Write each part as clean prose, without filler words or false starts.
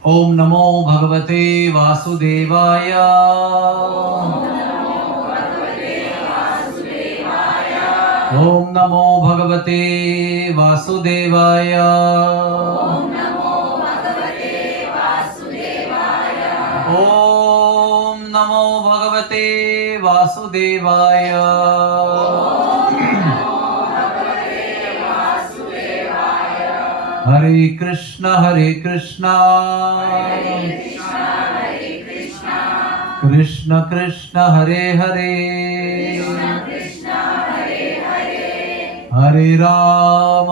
ओम नमो भगवते वासुदेवाय। ओम नमो भगवते वासुदेवाय। ओम नमो भगवते वासुदेवाय। हरे कृष्णा कृष्ण कृष्ण हरे हरे, हरे राम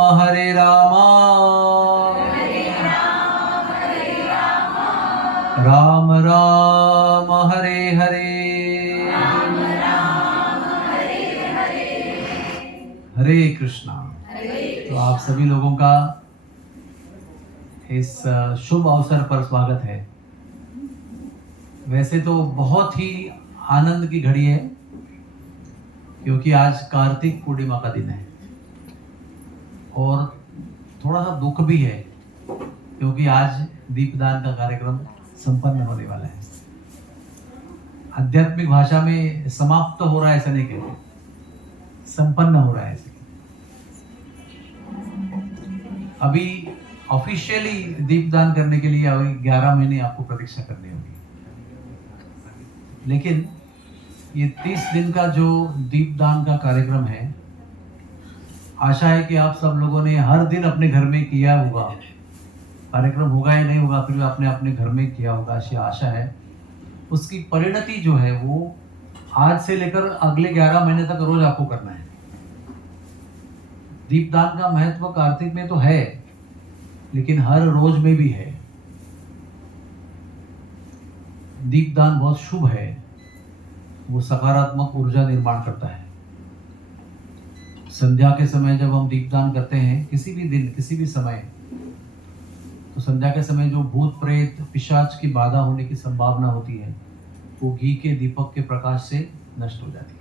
राम राम हरे हरे। हरे कृष्णा। तो आप सभी लोगों का इस शुभ अवसर पर स्वागत है। वैसे तो बहुत ही आनंद की घड़ी है, क्योंकि आज कार्तिक पूर्णिमा का दिन है और थोड़ा सा दुख भी है, क्योंकि आज दीपदान का कार्यक्रम संपन्न होने वाला है। आध्यात्मिक भाषा में समाप्त हो रहा है ऐसा नहीं कहते, संपन्न हो रहा है ऐसे। अभी ऑफिशियली दीपदान करने के लिए अभी 11 महीने आपको प्रतीक्षा करनी होगी, लेकिन ये 30 दिन का जो दीपदान का कार्यक्रम है, आशा है कि आप सब लोगों ने हर दिन अपने घर में किया होगा। कार्यक्रम होगा या नहीं होगा, फिर भी आपने अपने घर में किया होगा, ऐसी आशा है। उसकी परिणति जो है वो आज से लेकर अगले 11 महीने तक रोज आपको करना है। दीपदान का महत्व कार्तिक में तो है, लेकिन हर रोज में भी है। दीपदान बहुत शुभ है, वो सकारात्मक ऊर्जा निर्माण करता है। संध्या के समय जब हम दीपदान करते हैं, किसी भी दिन किसी भी समय, तो संध्या के समय जो भूत प्रेत पिशाच की बाधा होने की संभावना होती है, वो घी के दीपक के प्रकाश से नष्ट हो जाती है।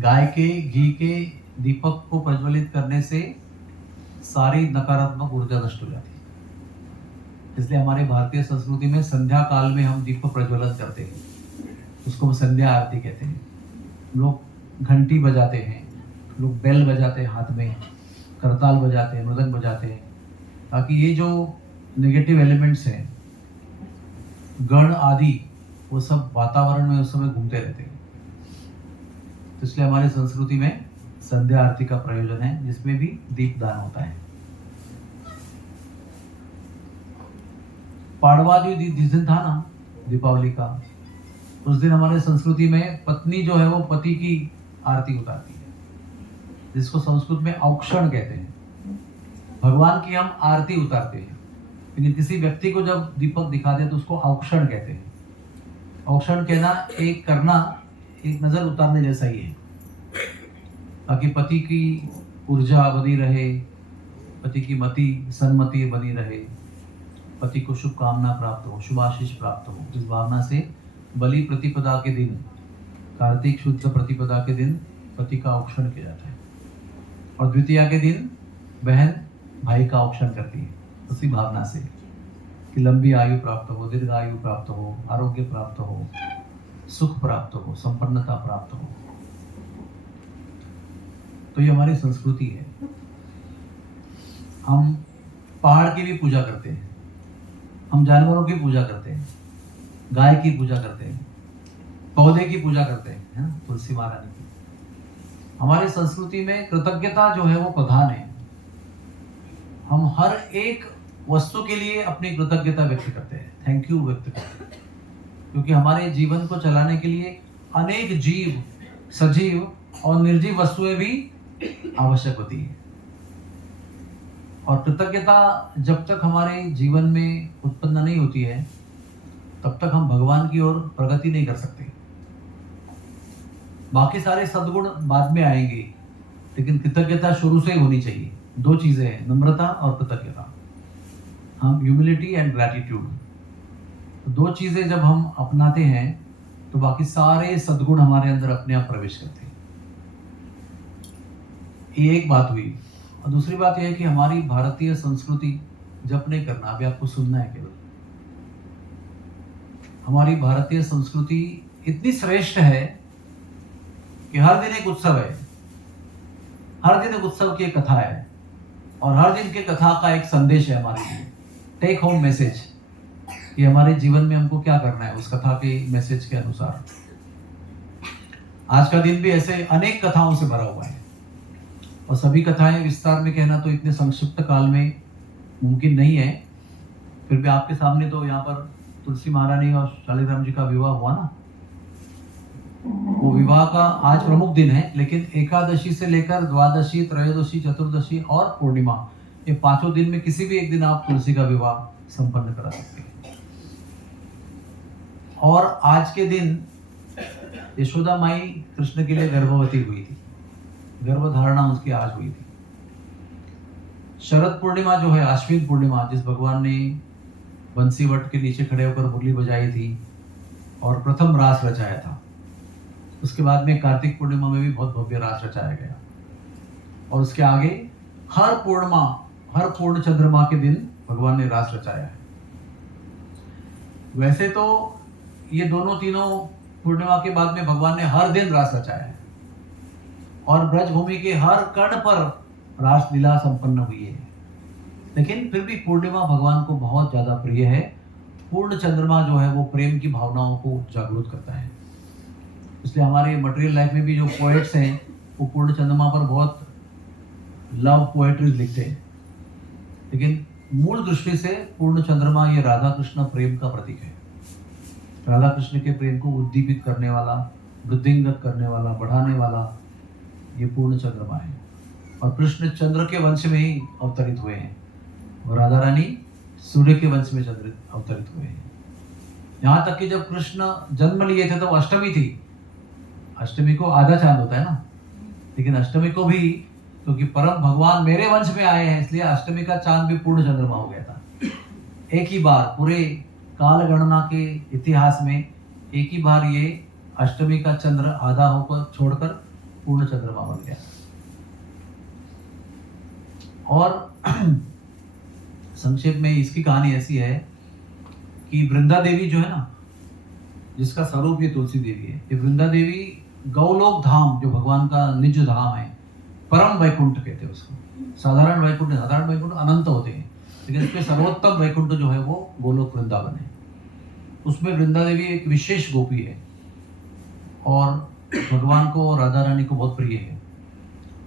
गाय के घी के दीपक को प्रज्वलित करने से सारी नकारात्मक ऊर्जा नष्ट हो जाती है। इसलिए हमारे भारतीय संस्कृति में संध्या काल में हम दीप प्रज्वलन करते हैं, उसको हम संध्या आरती कहते हैं। लोग घंटी बजाते हैं, लोग बेल बजाते हैं, हाथ में करताल बजाते हैं, मृदंग बजाते हैं, ताकि ये जो नेगेटिव एलिमेंट्स हैं, गण आदि, वो सब वातावरण में उस समय घूमते रहते हैं। तो इसलिए हमारी संस्कृति में संध्या आरती का प्रयोजन है, जिसमें भी दीपदान होता है। पाड़वा जो जिस दिन था ना, दीपावली का, उस दिन हमारे संस्कृति में पत्नी जो है वो पति की आरती उतारती है, जिसको संस्कृत में औक्षण कहते हैं। भगवान की हम आरती उतारते हैं, लेकिन किसी व्यक्ति को जब दीपक दिखाते हैं तो उसको औक्षण कहते हैं। औक्षण कहना एक करना, एक नजर उतारने जैसा ही है, ताकि पति की ऊर्जा बनी रहे, पति की मति सन्मति बनी रहे, पति को शुभकामना प्राप्त हो, शुभाशीष प्राप्त हो। इस भावना से बलि प्रतिपदा के दिन, कार्तिक शुद्ध प्रतिपदा के दिन पति का औक्षण किया जाता है, और द्वितीया के दिन बहन भाई का औक्षण करती है, उसी भावना से कि लंबी आयु प्राप्त हो, दीर्घ आयु प्राप्त हो, आरोग्य प्राप्त हो, सुख प्राप्त हो, संपन्नता प्राप्त हो। तो ये हमारी संस्कृति है। हम पहाड़ की भी पूजा करते हैं, हम जानवरों की पूजा करते हैं, गाय की पूजा करते हैं, पौधे की पूजा करते हैं, है ना, तुलसी महारानी की। हमारी संस्कृति में कृतज्ञता जो है वो प्रधान है। हम हर एक वस्तु के लिए अपनी कृतज्ञता व्यक्त करते हैं, थैंक यू व्यक्त करते हैं, क्योंकि हमारे जीवन को चलाने के लिए अनेक जीव, सजीव और निर्जीव वस्तुएं भी आवश्यक होती है। और कृतज्ञता जब तक हमारे जीवन में उत्पन्न नहीं होती है, तब तक हम भगवान की ओर प्रगति नहीं कर सकते। बाकी सारे सद्गुण बाद में आएंगे, लेकिन कृतज्ञता शुरू से ही होनी चाहिए। दो चीजें हैं, नम्रता और कृतज्ञता। हम ह्यूमिलिटी एंड ग्रैटिट्यूड, दो चीजें जब हम अपनाते हैं तो बाकी सारे सद्गुण हमारे अंदर अपने आप प्रवेश करते हैं। ये एक बात हुई। और दूसरी बात यह है कि हमारी भारतीय संस्कृति जप नहीं करना, अभी आपको सुनना है केवल। हमारी भारतीय संस्कृति इतनी श्रेष्ठ है कि हर दिन एक उत्सव है, हर दिन एक उत्सव की एक कथा है, और हर दिन की कथा का एक संदेश है हमारे लिए, टेक होम मैसेज, कि हमारे जीवन में हमको क्या करना है उस कथा के मैसेज के अनुसार। आज का दिन भी ऐसे अनेक कथाओं से भरा हुआ है, और सभी कथाएं विस्तार में कहना तो इतने संक्षिप्त काल में मुमकिन नहीं है। फिर भी आपके सामने तो यहाँ पर तुलसी महारानी और शालिग्राम जी का विवाह हुआ ना, वो विवाह का आज प्रमुख दिन है, लेकिन एकादशी से लेकर द्वादशी, त्रयोदशी, चतुर्दशी और पूर्णिमा, ये पांचों दिन में किसी भी एक दिन आप तुलसी का विवाह संपन्न करा सकते हैं। और आज के दिन यशोदा माई कृष्ण के लिए गर्भवती हुई थी, गर्भधारणा उसकी आज हुई थी। शरद पूर्णिमा जो है, अश्विन पूर्णिमा, जिस भगवान ने बंसी वट के नीचे खड़े होकर मुरली बजाई थी और प्रथम रास रचाया था, उसके बाद में कार्तिक पूर्णिमा में भी बहुत भव्य रास रचाया गया, और उसके आगे हर पूर्णिमा, हर पूर्ण चंद्रमा के दिन भगवान ने रास रचाया है। वैसे तो ये दोनों तीनों पूर्णिमा के बाद में भगवान ने हर दिन रास रचाया है, और ब्रजभूमि के हर कण पर रास लीला संपन्न हुई है, लेकिन फिर भी पूर्णिमा भगवान को बहुत ज्यादा प्रिय है। पूर्ण चंद्रमा जो है वो प्रेम की भावनाओं को जागरूक करता है, इसलिए हमारे मटेरियल लाइफ में भी जो पोएट्स हैं वो पूर्ण चंद्रमा पर बहुत लव पोएट्रीज लिखते हैं, लेकिन मूल दृष्टि से पूर्ण चंद्रमा ये राधा कृष्ण प्रेम का प्रतीक है। राधा कृष्ण के प्रेम को उद्दीपित करने वाला, वृद्धिंगत करने वाला, बढ़ाने वाला ये पूर्ण चंद्रमा है, और कृष्ण चंद्र के वंश में ही अवतरित हुए हैं, और राधा रानी सूर्य के वंश में अवतरित हुए हैं। यहाँ तक कि जब कृष्ण जन्म लिए थे तो अष्टमी थी, अष्टमी को आधा चांद होता है ना, लेकिन अष्टमी को भी, क्योंकि परम भगवान मेरे वंश में आए हैं, इसलिए अष्टमी का चांद भी पूर्ण चंद्रमा हो गया था। एक ही बार पूरे काल गणना के इतिहास में एक ही बार ये अष्टमी का चंद्र आधा होकर छोड़कर पूर्ण चंद्रमा बन गया। और संक्षेप में इसकी कहानी ऐसी है कि वृंदा देवी जो है ना, जिसका स्वरूप ये तुलसी देवी है, ये वृंदा देवी गौलोक धाम, जो भगवान का निज धाम है, परम वैकुंठ कहते हैं उसको। साधारण वैकुंठ अनंत होते हैं, लेकिन इसमें सर्वोत्तम वैकुंठ जो है वो गोलोक वृंदावन है। उसमें वृंदा देवी एक विशेष गोपी है, और भगवान को, राधा रानी को बहुत प्रिय है।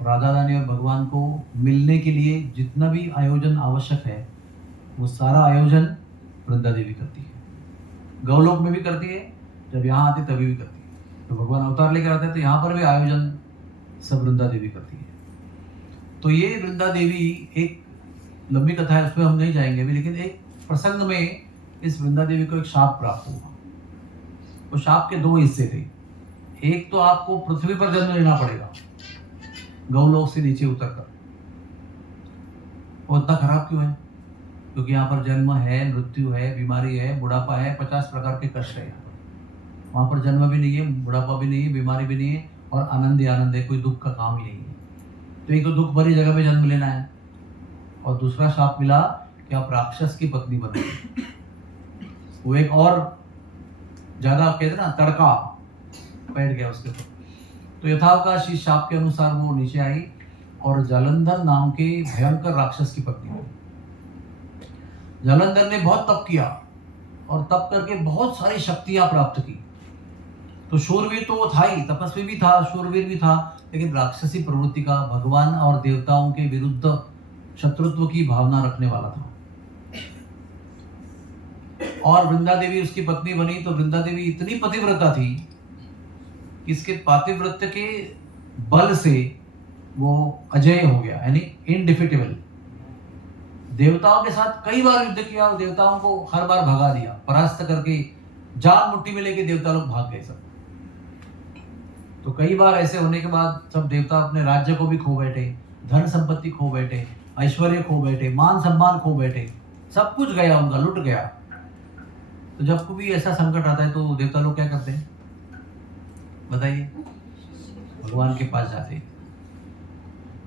राधा रानी और भगवान को मिलने के लिए जितना भी आयोजन आवश्यक है, वो सारा आयोजन वृंदा देवी करती है। गौलोक में भी करती है, जब यहाँ आती तभी भी करती है। तो भगवान अवतार लेकर आते हैं तो यहाँ पर भी आयोजन सब वृंदा देवी करती है। तो ये वृंदा देवी, एक लंबी कथा है, उसमें हम नहीं जाएंगे अभी, लेकिन एक प्रसंग में इस वृंदा देवी को एक शाप प्राप्त हुआ। वो शाप के दो हिस्से थे। एक तो आपको पृथ्वी पर जन्म लेना पड़ेगा, गौलोक से नीचे उतरकर। वो इतना खराब क्यों है? क्योंकि यहाँ पर जन्म है, मृत्यु है, बीमारी है, बुढ़ापा है, 50 प्रकार के कष्ट है यहाँ पर। वहाँ पर जन्म भी नहीं है, बुढ़ापा भी नहीं है, बीमारी भी नहीं है, और आनंद ही आनंद है, कोई दुख का काम ही नहीं है। तो एक तो दुख भरी जगह में जन्म लेना है, और दूसरा शाप मिला कि आप राक्षस की पत्नी बने। वो एक और ज्यादा कहते ना तड़का बैठ गया उसके ऊपर। तो यथावकाश इस शाप के अनुसार वो नीचे आई और जालंधर नाम के भयंकर राक्षस की पत्नी बनी। जालंधर ने बहुत तप किया, और तप करके बहुत सारी शक्तियां प्राप्त की। तो शूरवीर तो वो था ही, तपस्वी भी था, शूरवीर भी था, लेकिन राक्षसी प्रवृत्ति का, भगवान और देवताओं के विरुद्ध शत्रुत्व की भावना रखने वाला था। और वृंदा देवी उसकी पत्नी बनी। तो वृंदा देवी इतनी पतिव्रता थी कि इसके पातिव्रत्य के बल से वो अजय हो गया, यानी इनडिफिटेबल। देवताओं के साथ कई बार युद्ध किया और देवताओं को हर बार भगा दिया, परास्त करके जान मुट्ठी में लेके देवता लोग भाग गए सब। तो कई बार ऐसे होने के बाद सब देवता अपने राज्य को भी खो बैठे, धन संपत्ति खो बैठे, ऐश्वर्य खो बैठे, मान सम्मान खो बैठे, सब कुछ गया उनका, लुट गया। तो जब भी ऐसा संकट आता है तो देवता लोग क्या करते हैं बताइए? भगवान के पास जाते हैं।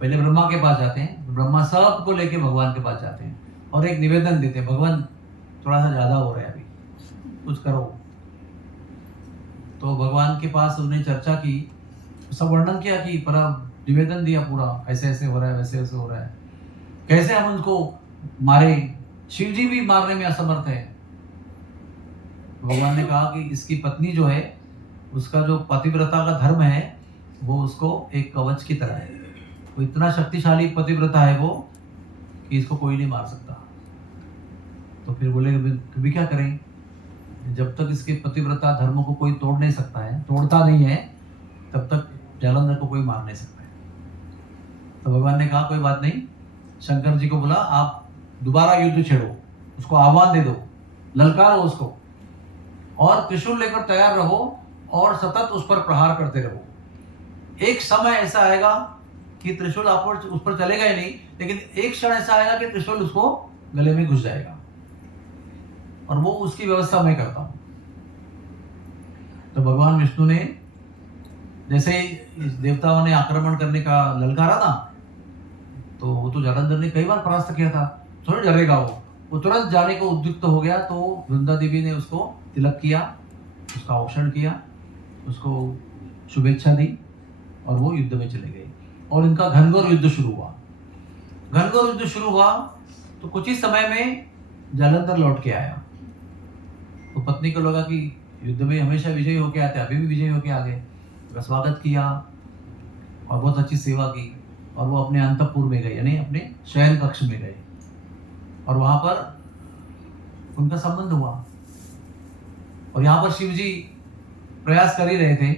पहले ब्रह्मा के पास जाते हैं, ब्रह्मा सबको लेके भगवान के पास जाते हैं। और एक निवेदन देते हैं, भगवान थोड़ा सा ज़्यादा हो रहा है, अभी कुछ करो। तो भगवान के पास उन्होंने चर्चा की, सब वर्णन किया कि पर निवेदन दिया पूरा, ऐसे ऐसे हो रहा है, वैसे वैसे हो रहा है, कैसे हम उनको मारे। शिव जी भी मारने में असमर्थ है। भगवान ने कहा कि इसकी पत्नी जो है, उसका जो पतिव्रता का धर्म है वो उसको एक कवच की तरह है। वो इतना शक्तिशाली पतिव्रता है वो कि इसको कोई नहीं मार सकता। तो फिर बोले कि भी क्या करें, जब तक इसके पतिव्रता धर्म को कोई तोड़ नहीं सकता है, तोड़ता नहीं है, तब तक जालंधर को कोई मार नहीं सकता है। तो भगवान ने कहा कोई बात नहीं, शंकर जी को बोला आप दोबारा युद्ध छेड़ो, उसको आह्वान दे दो, ललकारो उसको, और त्रिशूल लेकर तैयार रहो और सतत उस पर प्रहार करते रहो। एक समय ऐसा आएगा कि त्रिशूल आप उस पर चलेगा ही नहीं, लेकिन एक क्षण ऐसा आएगा कि त्रिशूल उसको गले में घुस जाएगा, और वो उसकी व्यवस्था मैं करता हूं। तो भगवान विष्णु ने जैसे ही देवताओं ने आक्रमण करने का ललकारा था, तो वो तो जालंधर ने कई बार परास्त किया था, थोड़ी डरेगा वो तुरंत जाने को उद्युक्त हो गया। तो वृंदा देवी ने उसको तिलक किया, उसका औक्षण किया, उसको शुभेच्छा दी, और वो युद्ध में चले गए, और इनका घनघोर युद्ध शुरू हुआ। घनघोर युद्ध शुरू हुआ तो कुछ ही समय में जालंधर लौट के आया। तो पत्नी को लगा कि युद्ध में हमेशा विजयी होके आते, अभी भी विजयी होके आ गए। उसका स्वागत किया और बहुत अच्छी सेवा की, और वो अपने अंतःपुर में गए, यानी अपने शयन कक्ष में गए, और वहां पर उनका संबंध हुआ। और यहाँ पर शिव जी प्रयास कर ही रहे थे।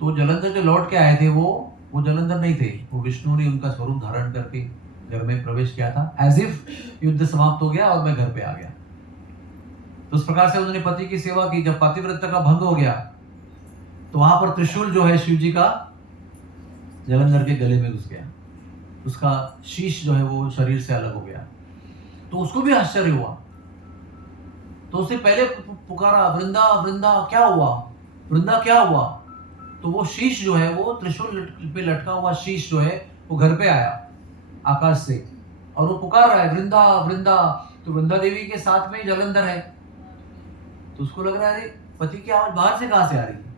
तो जालंधर जो लौट के आए थे वो जालंधर नहीं थे, वो विष्णु ने उनका स्वरूप धारण करके घर में प्रवेश किया था, एज इफ युद्ध समाप्त हो गया और मैं घर पे आ गया। तो उस प्रकार से उन्होंने पति की सेवा की। जब पतिव्रता का भंग हो गया तो वहां पर त्रिशूल जो है शिव जी का जालंधर के गले में घुस गया, उसका शीश जो है वो शरीर से अलग हो गया। तो उसको भी आश्चर्य हुआ, तो उसने पहले पुकारा, वृंदा वृंदा क्या हुआ, वृंदा क्या हुआ। तो वो शीश जो है, वो त्रिशूल पे लटका हुआ शीश जो है वो घर पे आया आकाश से, और वो पुकार रहा है वृंदा वृंदा। तो वृंदा देवी के साथ में जालंधर है, तो उसको लग रहा है अरे पति की आवाज बाहर से कहां से आ रही है।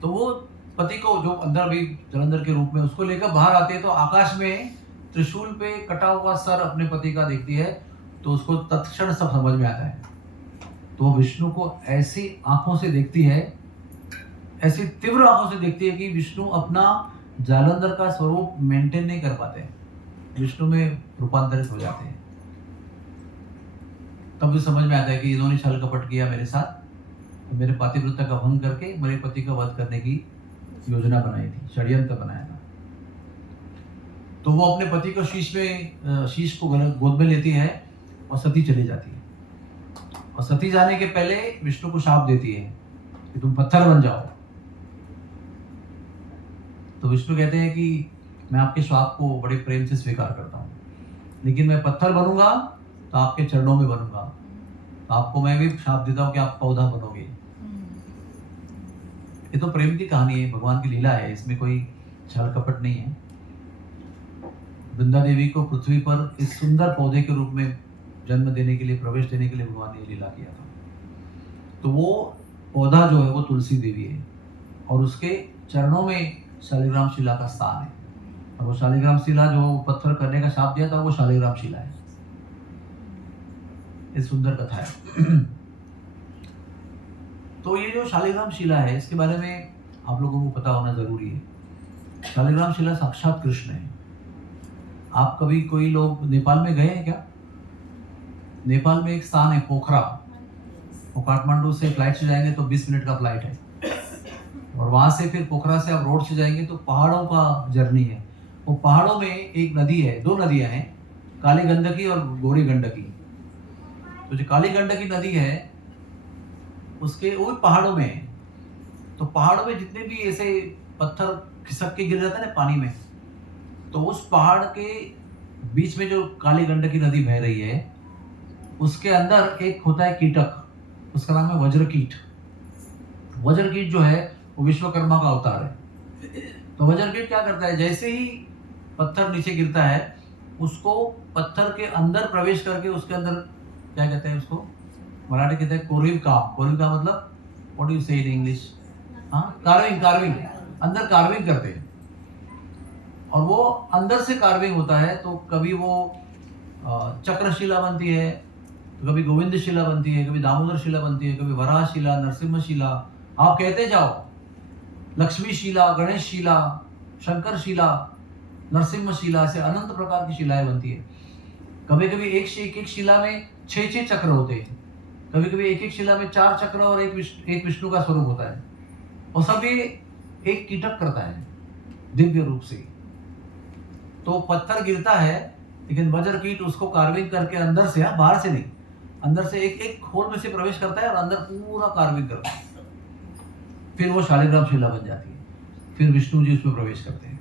तो वो पति को जो अंदर भी जालंधर के रूप में उसको लेकर बाहर आते हैं, तो आकाश में त्रिशूल पे कटा हुआ सर अपने पति का देखती है, तो उसको तत्क्षण सब समझ में आता है। तो वो विष्णु को ऐसी आंखों से देखती है, ऐसी तीव्र आंखों से देखती है कि विष्णु अपना जालंधर का स्वरूप मेंटेन नहीं कर पाते, विष्णु में रूपांतरित हो जाते हैं। तब भी समझ में आता है कि इन्होंने छल कपट किया मेरे साथ, तो मेरे पतिव्रता का भंग करके मेरे पति का वध करने की योजना बनाई थी, षड्यंत्र बनाया था। तो वो अपने पति को शीश को गोद में लेती है और सती चली जाती है। और सती जाने के पहले विष्णु को शाप देती है कि तुम पत्थर बन जाओ। तो विष्णु कहते हैं कि मैं आपके श्राप को बड़े प्रेम से स्वीकार करता हूँ, लेकिन मैं पत्थर बनूंगा तो आपके चरणों में बनूंगा, तो आपको मैं भी शाप देता हूँ कि आप पौधा बनोगे। ये तो प्रेम की कहानी है, भगवान की लीला है, इसमें कोई छल कपट नहीं है। वृंदा देवी को पृथ्वी पर इस सुंदर पौधे के रूप में जन्म देने के लिए, प्रवेश देने के लिए भगवान ने लीला किया था। तो वो पौधा जो है वो तुलसी देवी है, और उसके चरणों में शालिग्राम शिला का स्थान है। और वो शालिग्राम शिला जो पत्थर करने का शाप दिया था, वो शालिग्राम शिला है। ये सुंदर कथा है। तो ये जो शालिग्राम शिला है, इसके बारे में आप लोगों को पता होना जरूरी है। शालिग्राम शिला साक्षात कृष्ण है। आप कभी कोई लोग नेपाल में गए हैं क्या? नेपाल में एक स्थान है पोखरा, वो काठमांडू से फ्लाइट से जाएंगे तो 20 मिनट का फ्लाइट है, और वहां से फिर पोखरा से आप रोड से जाएंगे तो पहाड़ों का जर्नी है। वो पहाड़ों में एक नदी है, दो नदियां हैं, काली गंडकी और गोरी गंडकी। तो जो काली गंडकी नदी है उसके वो पहाड़ों में है। तो पहाड़ों में जितने भी ऐसे पत्थर खिसक के गिर जाता है ना पानी में, तो उस पहाड़ के बीच में जो काली गंडकी नदी बह रही है, उसके अंदर एक होता है कीटक, उसका नाम है वज्रकीट। वज्रकीट जो है वो विश्वकर्मा का अवतार है। तो वज्रकीट क्या करता है, जैसे ही पत्थर नीचे गिरता है उसको पत्थर के अंदर प्रवेश करके उसके अंदर क्या कहते हैं उसको, मराठी कहते हैं कोरीव का मतलब व्हाट डू यू से इन इंग्लिश, हाँ कार्विंग अंदर कार्विंग करते हैं। और वो अंदर से कार्विंग होता है, तो कभी वो चक्रशिला बनती है, तो कभी गोविंद शिला बनती है, कभी दामोदर शिला बनती है, कभी वराह शिला, नरसिम्हा शिला, आप कहते जाओ, लक्ष्मी शिला, गणेश शिला, शंकर शिला, नरसिम्हा शिला, से अनंत प्रकार की शिलाएं बनती है। कभी कभी एक शिला में 6 चक्र होते हैं, कभी कभी एक शिला में 4 चक्र और एक विष्णु का स्वरूप होता है, और सब ये एक कीटक करता है दिव्य रूप से। तो पत्थर गिरता है, लेकिन वज्र कीट उसको कार्विंग करके अंदर से, बाहर से नहीं, अंदर से एक खोल में से प्रवेश करता है और अंदर पूरा कार्विंग करता है। फिर वो शालिग्राम शिला बन जाती है। फिर विष्णु जी उसमें प्रवेश करते हैं,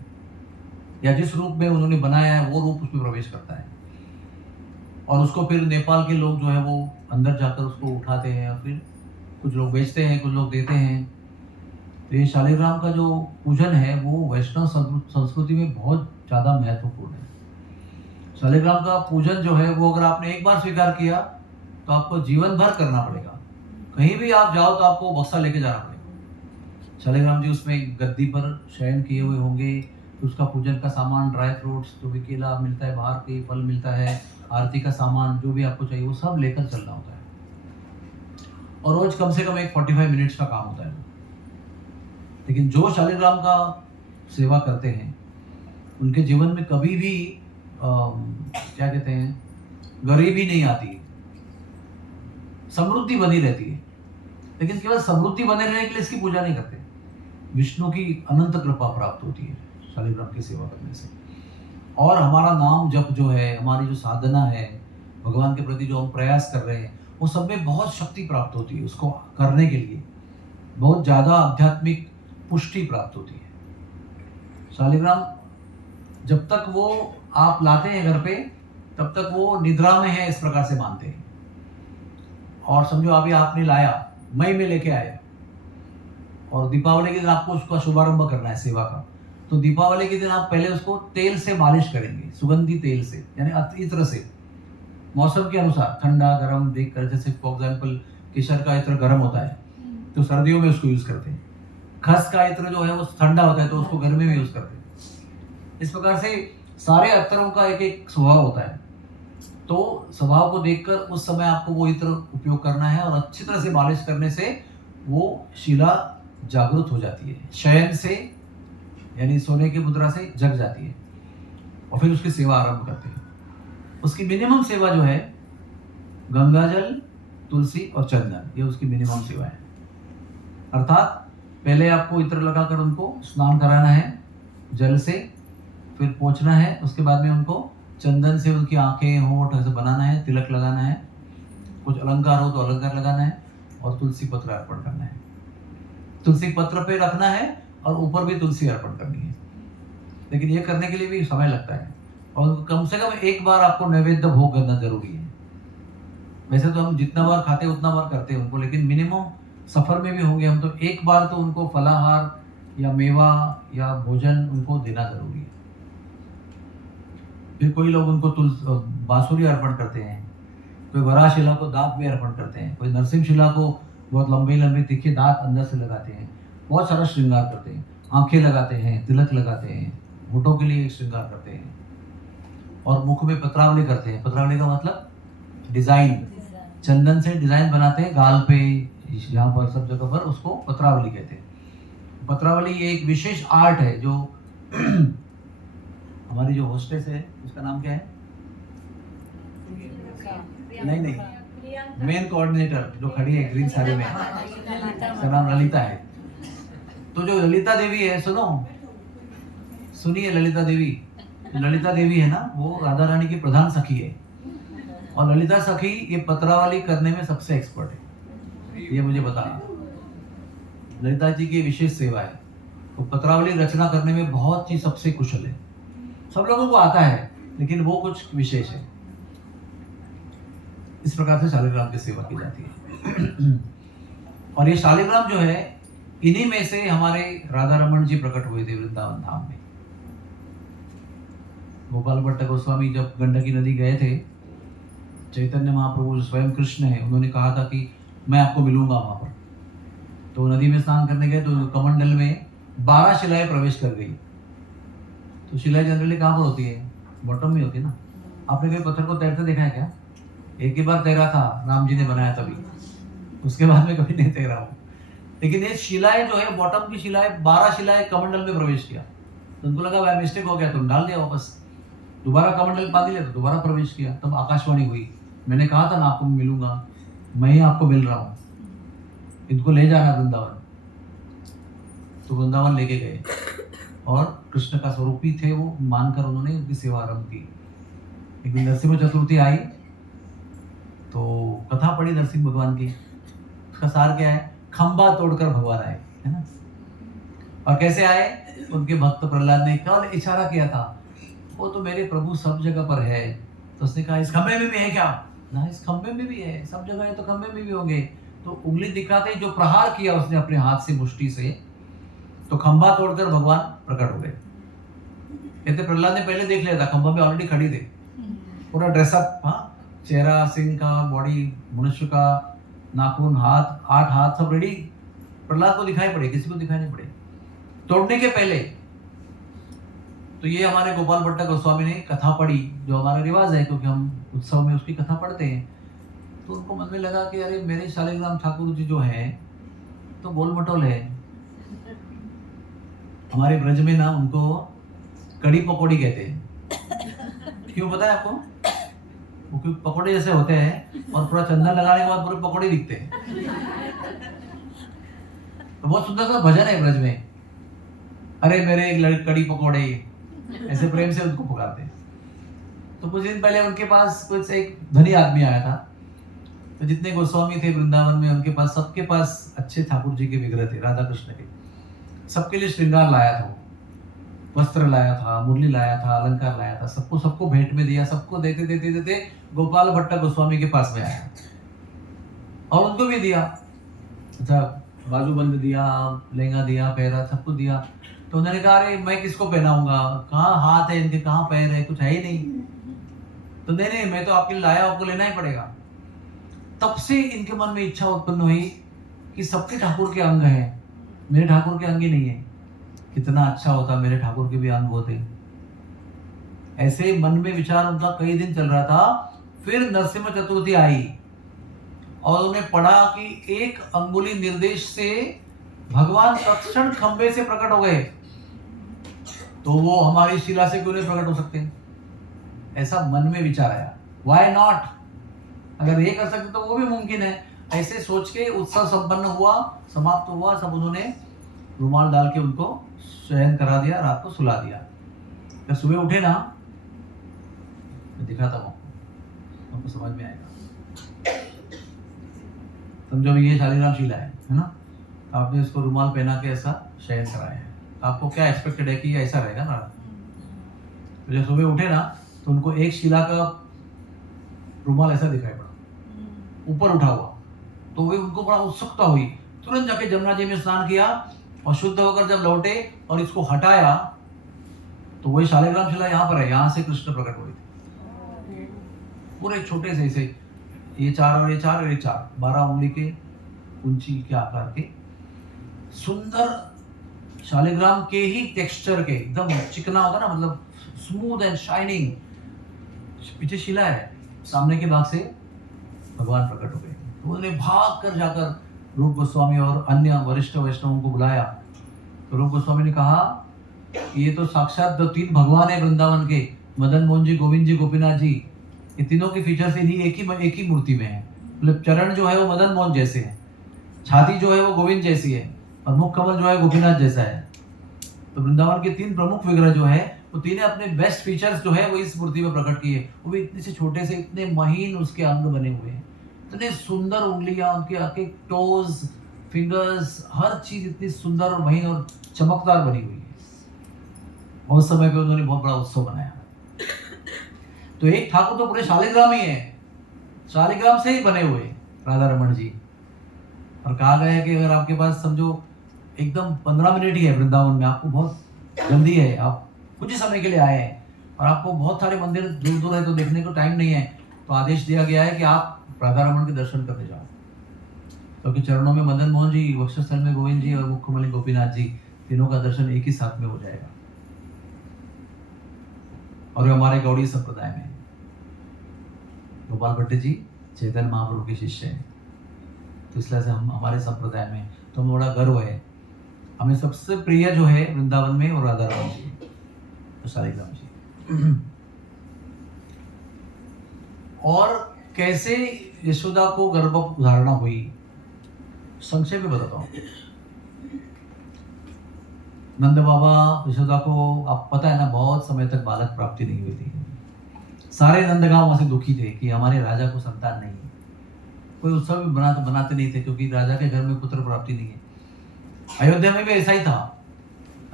या जिस रूप में उन्होंने बनाया है वो रूप उसमें प्रवेश करता है। और उसको फिर नेपाल के लोग जो है वो अंदर जाकर उसको उठाते हैं, और फिर कुछ लोग बेचते हैं, कुछ लोग देते हैं। तो ये शालिग्राम का जो पूजन है वो वैष्णव संस्कृति में बहुत ज़्यादा महत्वपूर्ण है। शालिग्राम का पूजन जो है वो अगर आपने एक बार स्वीकार किया तो आपको जीवन भर करना पड़ेगा। कहीं भी आप जाओ तो आपको बक्सा लेके जाना पड़ेगा। शालिग्राम जी उसमें गद्दी पर शयन किए हुए होंगे, तो उसका पूजन का सामान, ड्राई फ्रूट्स, जो भी केला मिलता है, बाहर के फल मिलता है, आरती का सामान, जो भी आपको चाहिए वो सब लेकर चलना होता है। और रोज कम से कम एक 45 मिनट्स का काम होता है। लेकिन जो शालिग्राम का सेवा करते हैं उनके जीवन में कभी भी क्या कहते हैं, गरीबी नहीं आती, समृद्धि बनी रहती है। लेकिन केवल समृद्धि बने रहने के लिए इसकी पूजा नहीं करते, विष्णु की अनंत कृपा प्राप्त होती है शालिग्राम की सेवा करने से। और हमारा नाम जप जो है, हमारी जो साधना है, भगवान के प्रति जो हम प्रयास कर रहे हैं, वो सब में बहुत शक्ति प्राप्त होती है। उसको करने के लिए बहुत ज़्यादा आध्यात्मिक पुष्टि प्राप्त होती है। शालिग्राम जब तक वो आप लाते हैं घर पे, तब तक वो निद्रा में है, इस प्रकार से मानते हैं। और समझो अभी आपने लाया, मई में लेके आए, और दीपावली के दिन आपको उसका शुभारंभ करना है सेवा का, तो दीपावली के दिन आप पहले उसको तेल से मालिश करेंगे, सुगंधी तेल से, यानी इत्र से, मौसम के अनुसार ठंडा गर्म देख कर। जैसे फॉर एग्जाम्पल केसर का इत्र गर्म होता है तो सर्दियों में उसको यूज करते हैं, खस का इत्र जो है वो ठंडा होता है तो उसको गर्मी में यूज करते हैं। इस प्रकार से सारे अत्रों का एक एक स्वभाव होता है, तो स्वभाव को देखकर उस समय आपको वो इत्र उपयोग करना है। और अच्छी तरह से मालिश करने से वो शिला जागृत हो जाती है, शयन से यानी सोने की मुद्रा से जग जाती है, और फिर उसकी सेवा आरंभ करते हैं। उसकी मिनिमम सेवा जो है गंगाजल, तुलसी और चंदन, ये उसकी मिनिमम सेवा है। अर्थात पहले आपको इत्र लगाकर उनको स्नान कराना है जल से, फिर पोंछना है, उसके बाद में उनको चंदन से उनकी आंखें, होंठ ऐसे बनाना है, तिलक लगाना है, कुछ अलंकार हो तो अलंकार लगाना है, और तुलसी पत्र अर्पण करना है। तुलसी पत्र पे रखना है और ऊपर भी तुलसी अर्पण करनी है। लेकिन ये करने के लिए भी समय लगता है, और कम से कम एक बार आपको नैवेद्य भोग करना जरूरी है। वैसे तो हम जितना बार खाते हैं उतना बार करते हैं उनको, लेकिन मिनिमम सफर में भी होंगे हम तो एक बार तो उनको फलाहार या मेवा या भोजन उनको देना जरूरी है। फिर कोई लोग उनको बांसुरी अर्पण करते हैं, कोई वराह शिला को दांत भी अर्पण करते हैं, कोई नरसिंह शिला को बहुत लंबी लंबी तीखे दांत अंदर से लगाते हैं, बहुत सारा श्रृंगार करते हैं, आंखें लगाते हैं, तिलक लगाते हैं, होठों के लिए श्रृंगार करते हैं, और मुख में पत्रावली करते हैं। पत्रावली का मतलब डिजाइन, चंदन से डिजाइन बनाते हैं गाल पे, यहाँ पर सब जगह पर, उसको पत्रावली कहते हैं। पत्रावली ये एक विशेष आर्ट है जो हमारी जो होस्टेस है उसका नाम क्या है, नहीं मेन कोऑर्डिनेटर जो खड़ी है ग्रीन साड़ी में, उसका नाम ललिता है। तो जो ललिता देवी है, सुनिए ललिता देवी है ना, वो राधा रानी की प्रधान सखी है, और ललिता सखी ये पत्रावली करने में सबसे एक्सपर्ट है, ये मुझे बताना। ललिता जी की विशेष सेवा है, तो पत्रावली रचना करने में बहुत ही सबसे कुशल है। सब लोगों को आता है लेकिन वो कुछ विशेष है। इस प्रकार से शालिग्राम की सेवा की जाती है। और ये शालिग्राम जो है, इन्हीं में से हमारे राधा रमन जी प्रकट हुए थे वृंदावन धाम में। गोपाल भट्ट गोस्वामी जब गंडकी नदी गए थे, चैतन्य महाप्रभु जो स्वयं कृष्ण है, उन्होंने कहा था कि मैं आपको मिलूंगा वहां पर। तो नदी में स्नान करने गए तो कमंडल में 12 शिलाएं प्रवेश कर गई। तो शिलाएं जनरली कहाँ पर होती है? बॉटम में होती है ना। आपने कभी पत्थर को तैरते देखा है क्या? एक ही बार तैरा था, राम जी ने बनाया तभी, उसके बाद में कभी नहीं तैरा हूँ। लेकिन ये शिलाएं जो है, बॉटम की शिलाएं, 12 शिलाएं कमंडल में प्रवेश किया। तो उनको लगा भाई मिस्टेक हो गया, तो डाल दिया वापस। दोबारा कमंडल बांध लिया तो दोबारा प्रवेश किया। तब आकाशवाणी हुई, मैंने कहा था ना आपको मिलूंगा, मैं ही आपको मिल रहा हूँ, इनको ले जाना वृंदावन। तो वृंदावन लेके गए और कृष्ण का स्वरूप ही थे वो मानकर उन्होंने उनकी सेवा आरंभ की। एक दिन नरसिंह चतुर्थी आई तो कथा पढ़ी नरसिंह भगवान की। उसका सार क्या है? खंबा तोड़कर भगवान आए, है ना। और कैसे आए? उनके भक्त प्रहलाद ने केवल इशारा किया था, वो तो मेरे प्रभु सब जगह पर है। तो उसने कहा इस खंबे में भी है क्या? ना, इस खंबे में भी है, सब जगह है तो खंबे में भी होंगे। तो उंगली दिखाते जो प्रहार किया उसने अपने हाथ से मुष्टि से, तो खंबा तोड़कर भगवान प्रकट हो गए। कहते प्रहलाद ने पहले देख लिया था, खंबा में ऑलरेडी खड़ी थे, पूरा ड्रेसअप, हाँ, चेहरा, सिंह का, बॉडी, मनुष्य का, नाखून, हाथ, 8 हाथ सब रेडी। प्रहलाद को दिखाई पड़े, किसी को दिखाई नहीं पड़े तोड़ने के पहले। तो ये हमारे गोपाल भट्ट गोस्वामी ने कथा पढ़ी, जो हमारा रिवाज है, क्योंकि हम उत्सव में उसकी कथा पढ़ते हैं। तो उनको मन में लगा कि अरे मेरे शालिग्राम ठाकुर जी जो है तो गोल मटोल है। हमारे ब्रज में ना उनको कड़ी पकौड़ी कहते हैं। क्यों पता है आपको? वो क्योंकि पकौड़े जैसे होते हैं और पूरा चंदन लगाने के बाद पूरे पकौड़े दिखते हैं। तो बहुत सुंदर सा भजन है ब्रज में, अरे मेरे एक कड़ी पकौड़े, ऐसे प्रेम से उनको पुकारते हैं। तो कुछ दिन पहले उनके पास कुछ एक धनी आदमी आया था। तो जितने गोस्वामी थे वृंदावन में, उनके पास, सबके पास अच्छे ठाकुर जी के विग्रह थे, राधा कृष्ण के। सबके लिए श्रृंगार लाया था, वस्त्र लाया था, मुरली लाया था, अलंकार लाया था, सबको भेंट में दिया। सबको देते देते देते गोपाल भट्ट गोस्वामी के पास में आया और उनको भी दिया। अच्छा, बाजूबंद दिया, लहंगा दिया, पहरा, सबको दिया। तो उन्होंने कहा अरे मैं किसको पहनाऊंगा, कहाँ हाथ है इनके, कहाँ पैर है, कुछ है ही नहीं। तो नहीं, मैं तो आपके लिए लाया, आपको लेना ही पड़ेगा। तब से इनके मन में इच्छा उत्पन्न हुई कि सबके ठाकुर के अंग हैं, मेरे ठाकुर के अंग ही नहीं है। कितना अच्छा होता मेरे ठाकुर के भी अंग होते। ऐसे मन में विचार उनका कई दिन चल रहा था। फिर नरसिंह चतुर्थी आई और उन्हें पढ़ा कि एक अंगुली निर्देश से भगवान तत्क्षण खंबे से प्रकट हो गए, तो वो हमारी शिला से क्यों नहीं प्रकट हो सकते? ऐसा मन में विचार आया, व्हाई नॉट? अगर ये कर सकते तो वो भी मुमकिन है। ऐसे सोच के उत्सव संपन्न हुआ, समाप्त हुआ। सब उन्होंने रुमाल डाल के उनको शयन करा दिया, रात को सुला दिया। जब सुबह उठे ना, मैं दिखाता हूँ आपको समझ में आएगा। समझो ये शालिग्राम शिला है ना, आपने इसको रुमाल पहना के ऐसा शयन कराया है। आपको क्या एक्सपेक्टेड है कि ये ऐसा रहेगा ना। तो जब सुबह उठे ना तो उनको एक शिला का रुमाल ऐसा दिखाई पड़ा, ऊपर उठा हुआ। तो वे उनको बड़ा उत्सुकता हुई, तुरंत जाके जमुना जी में स्नान किया और शुद्ध होकर जब लौटे और इसको हटाया तो वही शालिग्राम शिला यहाँ पर है, यहाँ से कृष्ण प्रकट हुए थे। पूरे छोटे से ऐसे, ये 4 और ये 4 और ये 4, 12 उंगली के कुंची के आकार के सुंदर शालिग्राम के ही टेक्सचर के, एकदम चिकना होता ना, मतलब स्मूथ एंड शाइनिंग। पीछे शिला है, सामने के भाग से भगवान प्रकट हो गए। तो उन्होंने भाग कर जाकर रूप गोस्वामी और अन्य वरिष्ठ वैष्णवों को बुलाया। तो रूप गोस्वामी ने कहा ये तो साक्षात 3 भगवान है वृंदावन के, मदन मोहन जी, गोविंद जी, गोपीनाथ जी। ये तीनों की फीचर्स इन्हीं एक ही मूर्ति में है। मतलब चरण जो है वो मदन मोहन जैसे है, छाती जो है वो गोविंद जैसी है और मुख कमल जो है गोपीनाथ जैसा है। तो वृंदावन के 3 प्रमुख विग्रह जो है वो तीनों अपने बेस्ट फीचर्स जो है वो इस मूर्ति में प्रकट किए। वो भी इतने से छोटे से, इतने महीन उसके अंग बने हुए हैं, इतने सुंदर उंगलियां, उनके टोज, फिंगर्स, हर चीज इतनी सुंदर और महीन और चमकदार बनी हुई है। उस समय पे उन्होंने बहुत बड़ा उत्सव बनाया। तो एक ठाकुर तो पूरे शालिग्राम ही है, शालिग्राम से ही बने हुए राधा रमण जी। और कहा गया है कि अगर आपके पास समझो एकदम 15 मिनट ही है वृंदावन में, आपको बहुत जल्दी है, आप कुछ ही समय के लिए आए हैं, और आपको बहुत सारे मंदिर दूर दूर है तो देखने को टाइम नहीं है, तो आदेश दिया गया है कि आप राधा रमन के दर्शन करने जाओ, क्योंकि चरणों में मदन मोहन जी, वक्षस्थल में गोविंद जी और मुख्यमंत्री गोपीनाथ जी, तीनों का दर्शन एक ही साथ में हो जाएगा। और वे हमारे गौड़ी संप्रदाय में गोपाल भट्ट जी चैतन्य महाप्रभु के शिष्य हैं, तो इसलिए से हम हमारे संप्रदाय में तो हमें बड़ा गर्व है। हमें सबसे प्रिय जो है वृंदावन में और राधा रमन जी, तो शालिग्राम जी। और कैसे यशोदा को गर्भ धारणा हुई, संक्षेप में बताता हूँ। नंद बाबा यशोदा को, आप पता है ना, बहुत समय तक बालक प्राप्ति नहीं हुई थी। सारे नंदगांव वहां से दुखी थे कि हमारे राजा को संतान नहीं है। कोई उत्सव भी बनाते नहीं थे, क्योंकि राजा के घर में पुत्र प्राप्ति नहीं है। अयोध्या में भी ऐसा ही था।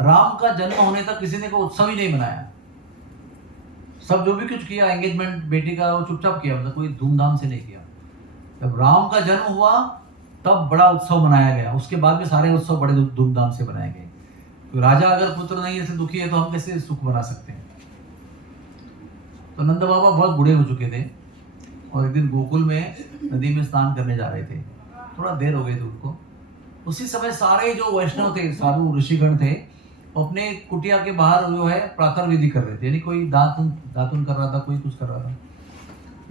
राम का जन्म होने तक किसी ने कोई उत्सव ही नहीं मनाया। सब जो भी कुछ किया, एंगेजमेंट बेटी का, वो चुपचाप किया, मतलब कोई धूमधाम से नहीं किया। जब राम का जन्म हुआ तब बड़ा उत्सव मनाया गया। उसके बाद में सारे उत्सव बड़े धूमधाम से मनाए गए। तो राजा अगर पुत्र नहीं ऐसे दुखी है तो हम कैसे सुख मना सकते हैं। तो नंद बाबा बहुत बूढ़े हो चुके थे और एक दिन गोकुल में नदी में स्नान करने जा रहे थे। थोड़ा देर हो गई थी उनको। उसी समय सारे जो वैष्णव थे, साधु ऋषिगण थे, अपने कुटिया के बाहर जो है प्रातः विधि कर रहे थे। यानी कोई दातुन कर रहा था, कोई कुछ कर रहा था।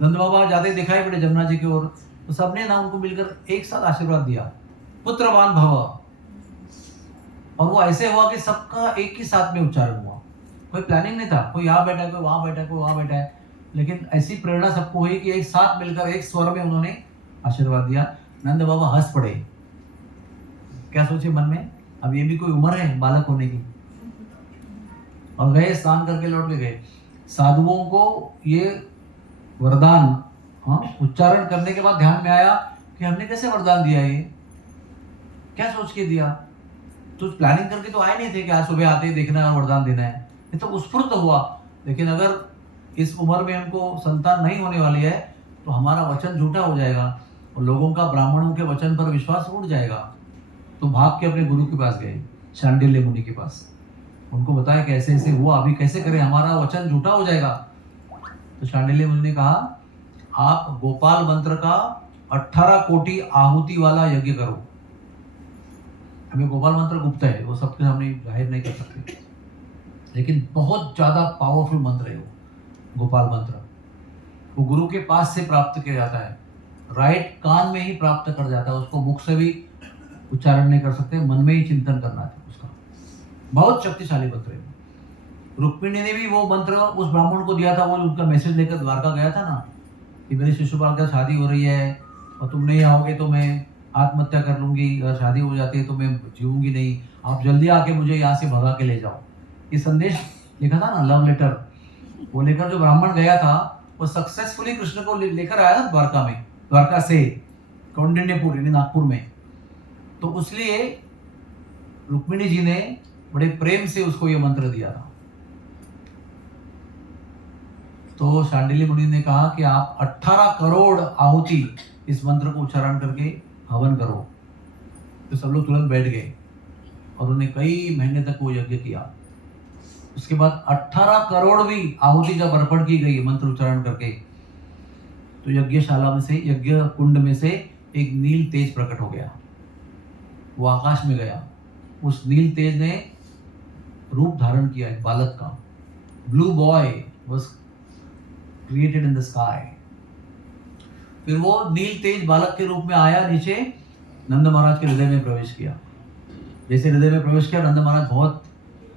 नंद बाबा जाते दिखाई पड़े जमुना जी की ओर, तो सबने ना उनको मिलकर एक साथ आशीर्वाद दिया, पुत्रवान भव। और वो ऐसे हुआ कि सबका एक ही साथ में उच्चारण हुआ। कोई प्लानिंग नहीं था, कोई यहाँ बैठा है, कोई वहां बैठा है, कोई वहां बैठा है, लेकिन ऐसी प्रेरणा सबको हुई कि एक साथ मिलकर एक स्वर में उन्होंने आशीर्वाद दिया। नंद बाबा हंस पड़े। क्या सोचे मन में, अब ये भी कोई उम्र है बालक होने की। और गए, स्नान करके लौट के गए। साधुओं को ये वरदान उच्चारण करने के बाद ध्यान में आया कि हमने कैसे वरदान दिया, ये क्या सोच के दिया। तो प्लानिंग करके तो आए नहीं थे कि आज सुबह आते ही देखना है वरदान देना है। ये तो उत्स्फूर्त हुआ। लेकिन अगर इस उम्र में हमको संतान नहीं होने वाली है तो हमारा वचन झूठा हो जाएगा और लोगों का ब्राह्मणों के वचन पर विश्वास उड़ जाएगा। तो भाग के अपने गुरु के पास गए, शांडिल्य मुनि के पास। उनको बताया कि ऐसे ऐसे हुआ, अभी कैसे करें, हमारा वचन झूठा हो जाएगा। तो शांडिल्य मुनि ने कहा, आप गोपाल मंत्र का 18 कोटि आहुति वाला यज्ञ करो। हमें गोपाल मंत्र गुप्त है, वो सबके सामने जाहिर नहीं कर सकते, लेकिन बहुत ज्यादा पावरफुल मंत्र है वो गोपाल मंत्र। वो गुरु के पास से प्राप्त किया जाता है, राइट कान में ही प्राप्त कर जाता है। उसको मुख से भी उच्चारण नहीं कर सकते, मन में ही चिंतन करना है उसका। बहुत शक्तिशाली मंत्र है। रुक्मिणी ने भी वो मंत्र उस ब्राह्मण को दिया था। वो उनका मैसेज लेकर द्वारका गया था ना कि मेरी शिशुपाल का शादी हो रही है और तुम नहीं आओगे तो मैं आत्महत्या कर लूंगी, अगर शादी हो जाती है तो मैं जीऊंगी नहीं, आप जल्दी आके मुझे यहाँ से भगा के ले जाओ। ये संदेश लिखा था ना, लव लेटर। वो लेकर जो ब्राह्मण गया था वो सक्सेसफुली कृष्ण को लेकर आया था द्वारका में, द्वारका से कौंडिन्यपुर यानी नागपुर में। तो इसलिए रुक्मिणी जी ने बड़े प्रेम से उसको ये मंत्र दिया था। तो शांडिल्य मुनि ने कहा कि आप 18 करोड़ आहुति इस मंत्र को उच्चारण करके हवन करो। तो सब लोग तुरंत बैठ गए और उन्होंने कई महीने तक वो यज्ञ किया। उसके बाद 18 करोड़ भी आहुति जब अर्पण की गई मंत्र उच्चारण करके, तो यज्ञशाला में से, यज्ञ कुंड में से एक नील तेज प्रकट हो गया। वो आकाश में गया। उस नील तेज ने रूप धारण किया एक बालक का। Blue boy was created in the sky. फिर वो नील तेज बालक के रूप में आया नीचे, नंद महाराज के हृदय में प्रवेश किया। जैसे हृदय में प्रवेश किया, नंद महाराज बहुत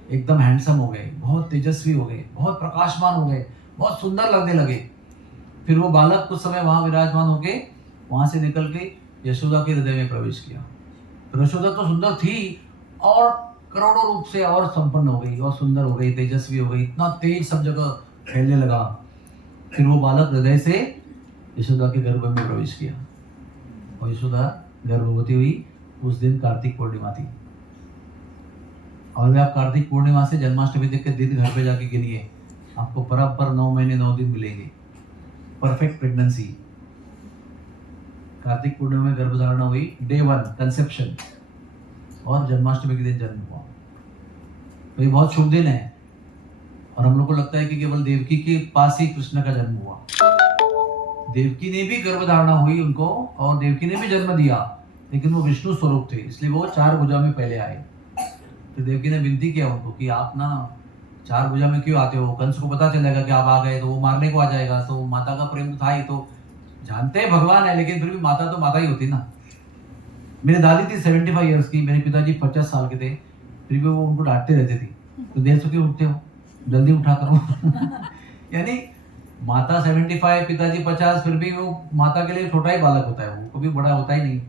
एकदम हैंडसम हो गए, बहुत तेजस्वी हो गए, बहुत प्रकाशमान हो गए, बहुत सुंदर लगने लगे। फिर वो बालक कुछ समय वहां विराजमान होके वहां से निकल के यशोदा के हृदय में प्रवेश किया। यशोदा तो सुंदर थी और करोड़ों रूप से और संपन्न हो गई और सुंदर हो गई, तेजस्वी हो गई, इतना तेज सब जगह फैलने लगा। फिर वो बालक हृदय से यशोदा के गर्भ में प्रवेश किया और यशोदा गर्भवती हुई। उस दिन कार्तिक पूर्णिमा थी। और वे आप कार्तिक पूर्णिमा से जन्माष्टमी तक के दिन घर पे जाके गिनिए, आपको बराबर 9 महीने 9 दिन मिलेंगे। Perfect pregnancy. कार्तिक पूर्णिमा में गर्भधारणा हुई, डे 1 कंसेप्शन, और जन्माष्टमी के दिन जन्म हुआ। तो ये बहुत शुभ दिन है। और हम लोग को लगता है कि केवल देवकी के पास ही कृष्ण का जन्म हुआ। देवकी ने भी गर्भधारणा हुई उनको, और देवकी ने भी जन्म दिया, लेकिन वो विष्णु स्वरूप थे, इसलिए वो 4 भुजा में पहले आए। तो देवकी ने विनती किया उनको कि आप ना 4 भुजा में क्यों आते हो, कंस को पता चलेगा कि आप आ गए तो वो मारने को आ जाएगा। तो माता का प्रेम तो था ही, तो जानते हैं भगवान है, लेकिन फिर भी माता तो माता ही होती ना। मेरी दादी थी 75 ईयर्स की, मेरे पिताजी 50 साल के थे, फिर भी वो उनको डांटते रहते थे, तो देर से क्यों उठते हो, जल्दी उठा करो। यानी माता 75, पिताजी 50, फिर भी वो माता के लिए छोटा ही बालक होता है, वो कभी बड़ा होता ही नहीं।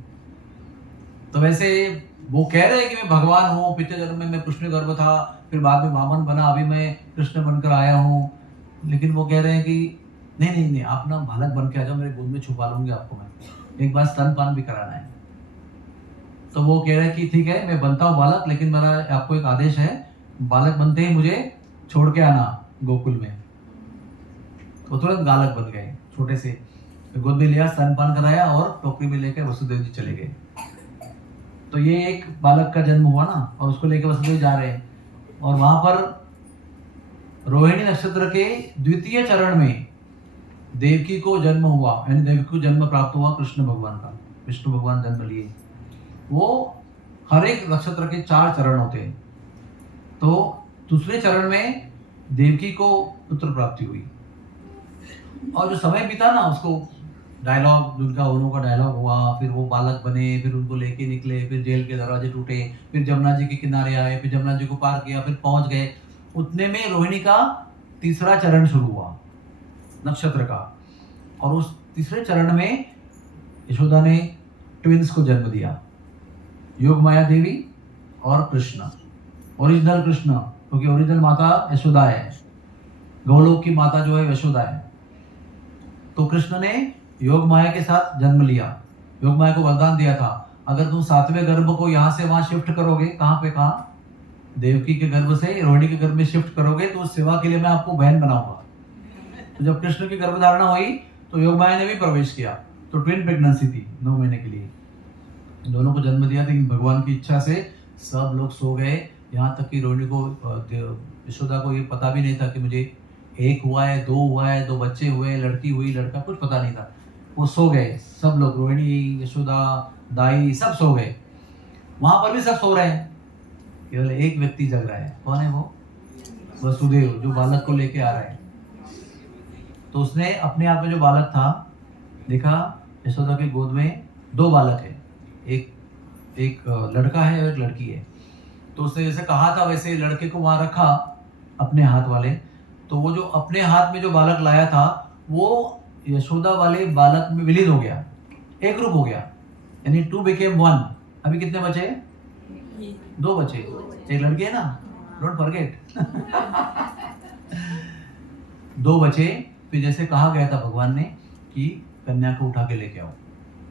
तो वैसे वो कह रहे हैं कि मैं भगवान हूँ, पिछले जन्म में मैं कृष्ण गर्भ था, फिर बाद में वामन बना, अभी मैं कृष्ण बनकर आया हूँ। लेकिन वो कह रहे हैं कि नहीं नहीं नहीं, आप ना बालक बन के आ जाओ, मेरे गोद में छुपा लूंगी आपको मैं, एक बार स्तनपान भी कराना है। तो वो कह रहे हैं कि ठीक है मैं बनता हूँ बालक, लेकिन मेरा आपको एक आदेश है, बालक बनते ही मुझे छोड़ के आना गोकुल में। तो तुरंत बालक बन गए, छोटे से गोद में लिया, स्तनपान कराया और टोकरी में लेकर वसुदेव जी चले गए। तो ये एक बालक का जन्म हुआ ना, और उसको लेकर वसुदेव जा रहे हैं, और वहां पर रोहिणी नक्षत्र के द्वितीय चरण में देवकी को जन्म हुआ, यानी देवकी को जन्म प्राप्त हुआ कृष्ण भगवान का। विष्णु भगवान जन्म लिए। वो हर एक नक्षत्र के 4 चरण होते हैं। तो दूसरे चरण में देवकी को पुत्र प्राप्ति हुई, और जो समय बीता ना, उसको डायलॉग, उनका दोनों का डायलॉग हुआ, फिर वो बालक बने, फिर उनको लेके निकले, फिर जेल के दरवाजे टूटे, फिर जमुना जी के किनारे आए, फिर जमुना जी को पार किया, फिर पहुंच गए। उतने में रोहिणी का तीसरा चरण शुरू हुआ नक्षत्र का, और उस तीसरे चरण में यशोदा ने ट्विंस को जन्म दिया, योग माया देवी और कृष्ण, ओरिजिनल कृष्ण, क्योंकि ओरिजिनल माता यशोदा है, गौलोक की माता जो है यशोदा है। तो कृष्ण ने योग माया के साथ जन्म लिया। योग माया को वरदान दिया था, अगर तुम 7वें गर्भ को यहाँ से वहां शिफ्ट करोगे, कहाँ पे कहा, देवकी के गर्भ से रोहिणी के गर्भ में शिफ्ट करोगे, तो उस सेवा के लिए मैं आपको बहन बनाऊंगा। तो जब कृष्ण की गर्भधारणा हुई तो योग माया ने भी प्रवेश किया, तो ट्विन प्रेगनेंसी थी 9 महीने के लिए, दोनों को जन्म दिया। लेकिन भगवान की इच्छा से सब लोग सो गए, यहाँ तक कि रोहिणी को, यशोदा को ये पता भी नहीं था कि मुझे 1 हुआ है, 2 हुआ है, 2 बच्चे हुए, लड़की हुई, लड़का, कुछ पता नहीं था। वो सो गए सब लोग, रोहिणी, यशोदा, दाई, सब सो गए। वहां पर भी सब सो रहे हैं, केवल एक व्यक्ति जग रहा है। कौन है वो? वसुदेव, जो बालक को लेके आ रहा है। तो उसने अपने आप में जो बालक था देखा, यशोदा के गोद में 2 बालक है, एक लड़का है और एक लड़की है। तो उसने जैसे कहा था वैसे लड़के को वहां रखा अपने हाथ वाले, तो वो जो अपने हाथ में जो बालक लाया था वो यशोदा वाले बालक में विलीन हो गया, एक रूप हो गया, यानी 2 became 1। अभी कितने बचे? 2 बचे, एक लड़की है ना, डोंट फॉरगेट। 2 बचे। फिर जैसे कहा गया था भगवान ने कि कन्या को उठा के लेके आओ,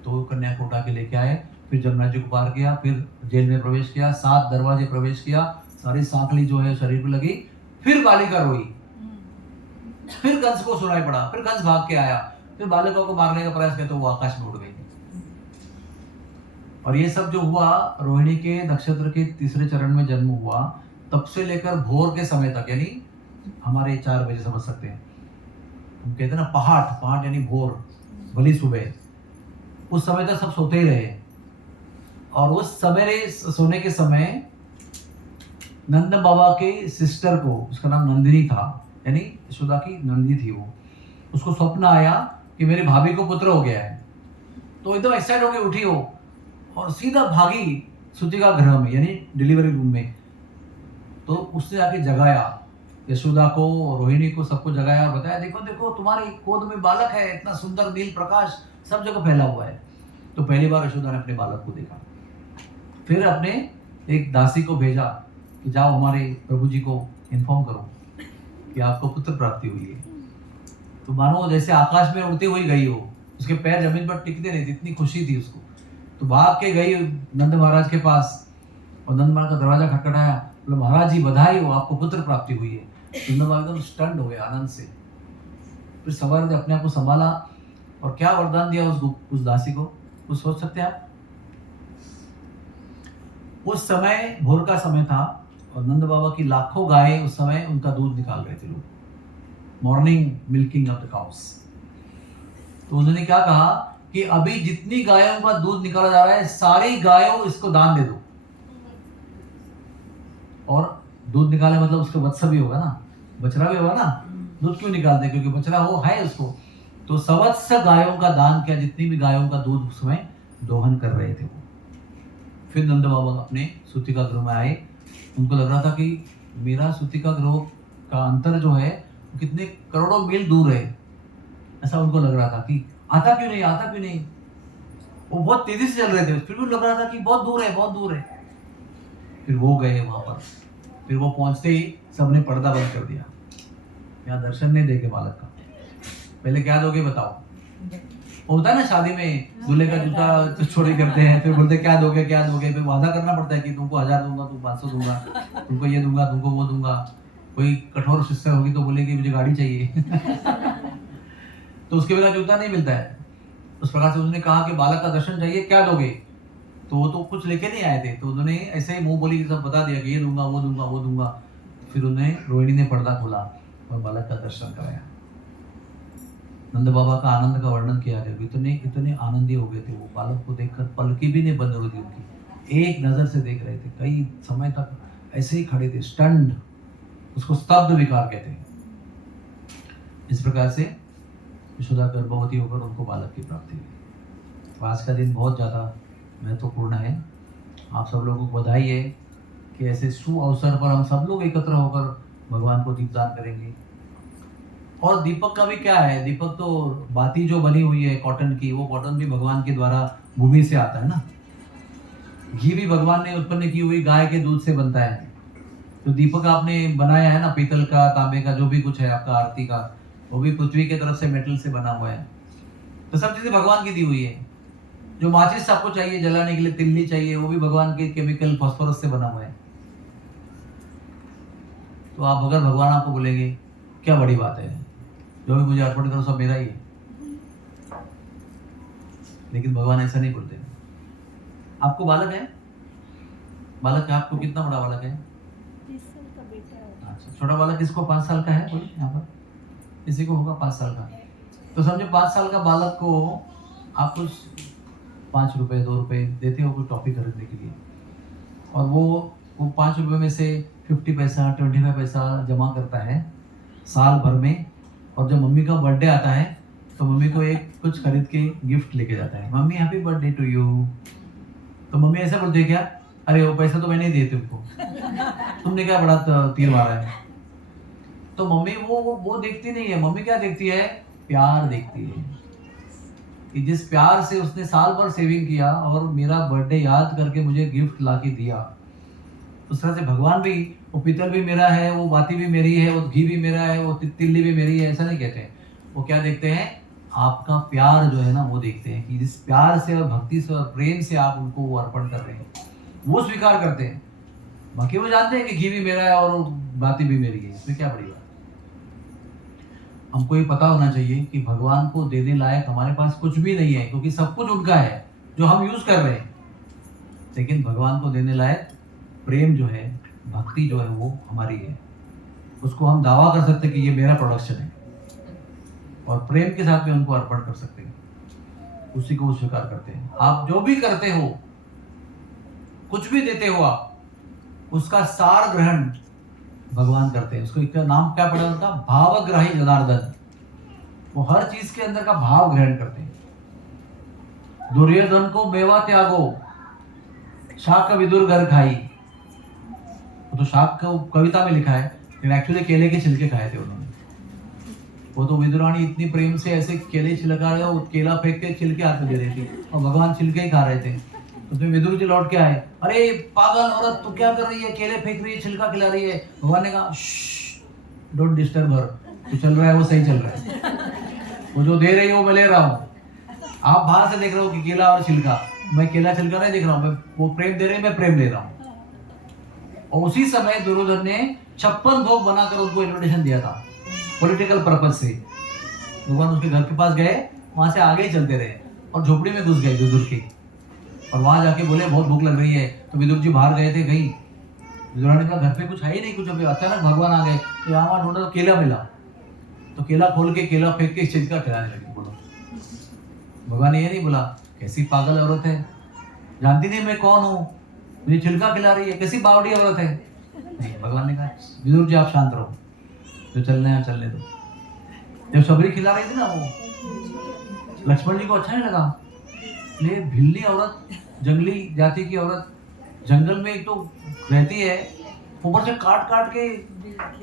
तो कन्या को उठा के लेके आए, फिर जमुना जी को पार किया, फिर जेल में प्रवेश किया, 7 दरवाजे प्रवेश किया, सारी सांकली जो है शरीर पर लगी, फिर बालिका रोई, फिर कंस को सुनाई पड़ा, फिर कंस भाग के आया, फिर बालिका को मारने का प्रयास किया तो वो आकाश में उड़ गई। और ये सब जो हुआ रोहिणी के नक्षत्र के तीसरे चरण में जन्म हुआ, तब से लेकर भोर के समय तक, यानी हमारे 4 बजे समझ सकते हैं, हम कहते हैं ना पहाट यानी भोर, भली सुबह, उस समय तक सब सोते ही रहे। और उस समय सोने के समय नंद बाबा के सिस्टर को, उसका नाम नंदिनी था, यानी यशोदा की नंदी थी वो, उसको स्वप्न आया कि मेरी भाभी को पुत्र हो गया है। तो एकदम एक्साइट होकर उठी हो और सीधा भागी सुतिका गृह में, यानी डिलीवरी रूम में। तो उसने आके जगाया यशोदा को, रोहिणी को, सबको जगाया और बताया, देखो देखो तुम्हारी गोद में बालक है, इतना सुंदर नील प्रकाश सब जगह फैला हुआ है। तो पहली बार यशोदा ने अपने बालक को देखा। फिर अपने एक दासी को भेजा कि जाओ हमारे प्रभु जी को इन्फॉर्म करो कि आपको पुत्र प्राप्ति हुई है। तो मानो जैसे आकाश में उड़ती हुई गई हो, उसके पैर जमीन पर टिकते नहीं थे, इतनी खुशी थी उसको। तो भाग के गई नंद महाराज के पास, और नंद महाराज का दरवाजा खटखटाया, बोला महाराज जी बधाई हो, आपको पुत्र प्राप्ति हुई है। नंद महाराज एकदम स्टंड हो गए आनंद से। फिर सवार ने अपने आप को संभाला और क्या वरदान दिया उस दासी को, कुछ सोच सकते हैं आप? उस समय भोर का समय था और नंद बाबा की लाखों गायें उस समय उनका दूध निकाल रहे थे लोग, morning milking of the cows. तो उन्होंने क्या कहा कि अभी जितनी गायों का दूध निकाला जा रहा है सारी गायों इसको दान दे दो। और दूध निकाले मतलब उसका वत्स भी होगा ना, बछड़ा भी होगा ना, दूध क्यों निकालते? क्योंकि बछड़ा वो है उसको। तो सवत्स गायों का दान किया, जितनी भी गायों का दूध उसमें दोहन कर रहे थे वो। फिर नंद बाबा अपने सूतिका गृह में आए। उनको लग रहा था कि मेरा सूतिका गृह का अंतर जो है कितने करोड़ों मील दूर है, ऐसा उनको लग रहा था कि आता क्यों नहीं, आता क्यों नहीं। वो बहुत तेजी से चल रहे थे, फिर भी लग रहा था कि बहुत दूर है, बहुत दूर है। फिर वो गए वहां पर। फिर वो पहुंचते ही सबने पर्दा बंद कर दिया, यहाँ दर्शन नहीं देखे बालक का। पहले क्या दोगे बताओ? होता है ना शादी में, दूल्हे का जूता चोरी करते हैं, फिर बोलते क्या दोगे क्या दोगे, फिर वादा करना पड़ता है कि तुमको 1000 दूंगा, तुम 500 दूंगा, तुमको ये दूंगा, तुमको वो दूंगा। कोई कठोर शिष्य होगी तो बोलेगी मुझे गाड़ी चाहिए तो उसके बिना जूता नहीं मिलता है। उस प्रकार से उन्होंने कहा कि बालक का दर्शन चाहिए, क्या दोगे? तो वो तो कुछ लेके नहीं आए थे, तो उन्होंने ऐसे ही मुंह बोली सब बता दिया कि ये दूंगा, वो दूंगा, वो दूंगा। फिर उन्हें रोहिणी ने पर्दा खोला और बालक का दर्शन कराया। नंद बाबा का आनंद का वर्णन किया गया, इतने इतने आनंदी हो गए थे वो, बालक को देखकर पलकी भी नहीं बंद हो रही थी उनकी, एक नजर से देख रहे थे। कई समय तक ऐसे ही खड़े थे, स्टंड, उसको स्तब्ध विकार कहते हैं। इस प्रकार से यशोदा गर्भवती होकर उनको बालक की प्राप्ति हुई। तो आज का दिन बहुत ज़्यादा महत्वपूर्ण है। आप सब लोगों को बधाई है कि ऐसे शुभ अवसर पर हम सब लोग एकत्र होकर भगवान को दीपदान करेंगे। और दीपक का भी क्या है, दीपक तो बाती जो बनी हुई है कॉटन की, वो कॉटन भी भगवान के द्वारा भूमि से आता है ना। घी भी भगवान ने उत्पन्न की हुई गाय के दूध से बनता है। तो दीपक आपने बनाया है ना, पीतल का, तांबे का, जो भी कुछ है आपका आरती का, वो भी पृथ्वी की तरफ से मेटल से बना हुआ है। तो सब चीजें भगवान की दी हुई है। जो माचिस आपको चाहिए जलाने के लिए, तिल्ली चाहिए, वो भी भगवान के केमिकल फास्फोरस से बना हुआ है। तो आप अगर भगवान आपको बोलेंगे क्या बड़ी बात है, जो भी मुझे अर्पण करो सब मेरा ही है, लेकिन भगवान ऐसा नहीं बोलते। आपको बालक है, बालक है, आपको कितना बड़ा बालक है? 30 साल का बेटा है। अच्छा, छोटा बालक किसको 5 साल का है? बोले यहाँ पर किसी को होगा 5 साल का। तो समझो 5 साल का बालक को आप कुछ 5 रुपए 2 रुपए देते हो कुछ टॉफी खरीदने के लिए, और वो 5 रुपए में से 50 पैसा 25 पैसा जमा करता है साल भर में। और जब मम्मी का बर्थडे आता है तो मम्मी को एक कुछ खरीद के गिफ्ट लेके जाता है, mummy happy birthday to you. तो मम्मी ऐसा बोलती है क्या, अरे वो पैसा तो मैंने ही दिए तुमको, तुमने क्या बड़ा तीर मारा है। तो मम्मी वो देखती नहीं है। मम्मी क्या देखती है? प्यार देखती है कि जिस प्यार से उसने साल भर सेविंग किया और मेरा बर्थडे याद करके मुझे गिफ्ट ला के दिया। उस तरह से भगवान भी, वो पीतल भी मेरा है, वो बाती भी मेरी है, वो घी भी मेरा है, वो तिल्ली भी मेरी है, ऐसा नहीं कहते हैं। वो क्या देखते हैं? आपका प्यार जो है ना, वो देखते हैं कि जिस प्यार से और भक्ति से और प्रेम से आप उनको वो अर्पण कर रहे हैं, वो स्वीकार करते हैं। बाकी वो जानते हैं कि घी भी मेरा है और बाती भी मेरी है, इसमें क्या बड़ी बात। हमको ये पता होना चाहिए कि भगवान को देने लायक हमारे पास कुछ भी नहीं है, क्योंकि सब कुछ उनका है जो हम यूज कर रहे हैं। लेकिन भगवान को देने लायक प्रेम जो है, भक्ति जो है, वो हमारी है। उसको हम दावा कर सकते हैं कि ये मेरा प्रोडक्शन है, और प्रेम के साथ में उनको अर्पण कर सकते हैं, उसी को वो स्वीकार करते हैं। आप जो भी करते हो, कुछ भी देते हो आप, उसका सार ग्रहण भगवान करते हैं। उसको एक नाम क्या पड़ा उनका? भावग्राही जनार्दन। वो हर चीज के अंदर का भाव ग्रहण करते हैं। दुर्योधन को मेवा त्यागो, शाक विदुर घर खाई। तो शाक को कविता में लिखा है, लेकिन एक्चुअली केले के छिलके खाए थे उन्होंने। वो तो विदुरानी इतनी प्रेम से ऐसे केले छिलका रहे हो, केला फेंक के छिलके हाथ में दे रही थी, और भगवान छिलके ही खा रहे थे। तो फिर विदुर जी लौट के आए, अरे पागल औरत, तू क्या कर रही है? केले फेंक रही है, छिलका खिला रही है। भगवान ने कहा डोंट डिस्टर्ब हर, जो चल रहा है वो सही चल रहा है, वो जो दे रही है वो मैं ले रहा हूँ। आप बाहर से देख रहे हो कि केला और छिलका, मैं केला छिलका नहीं देख रहा हूँ, मैं वो प्रेम दे रही है, मैं प्रेम ले रहा हूँ। और उसी समय दुर्योधन ने 56 भोग बनाकर उनको इन्विटेशन दिया था, पॉलिटिकल पर्पज से। भगवान उसके घर के पास गए, वहां से आगे ही चलते रहे और झोपड़ी में घुस गए विदुर की, और वहां जाके बोले बहुत भूख लग रही है। तो विदुर जी बाहर गए थे कहीं, विदुरा ने कहा घर पे कुछ है ही नहीं, कुछ अभी अचानक भगवान आ गए तो यहाँ वहाँ ढूंढा तो केला मिला, तो केला खोल के केला फेंक के छिलका खिलाने लगे। बोलो, भगवान ने ये नहीं बोला कैसी पागल औरत है, जानती नहीं मैं कौन हूँ, मुझे छिलका खिला रही है, कैसी बावड़ी औरत है। नहीं, भगवान ने कहा विदुर जी आप शांत रहो, जो चलने हैं चलने दो। जब सबरी खिला रही थी ना वो, लक्ष्मण जी को अच्छा नहीं लगा। ये भिल्ली औरत, जंगली जाति की औरत, जंगल में एक तो रहती है, ऊपर से काट काट के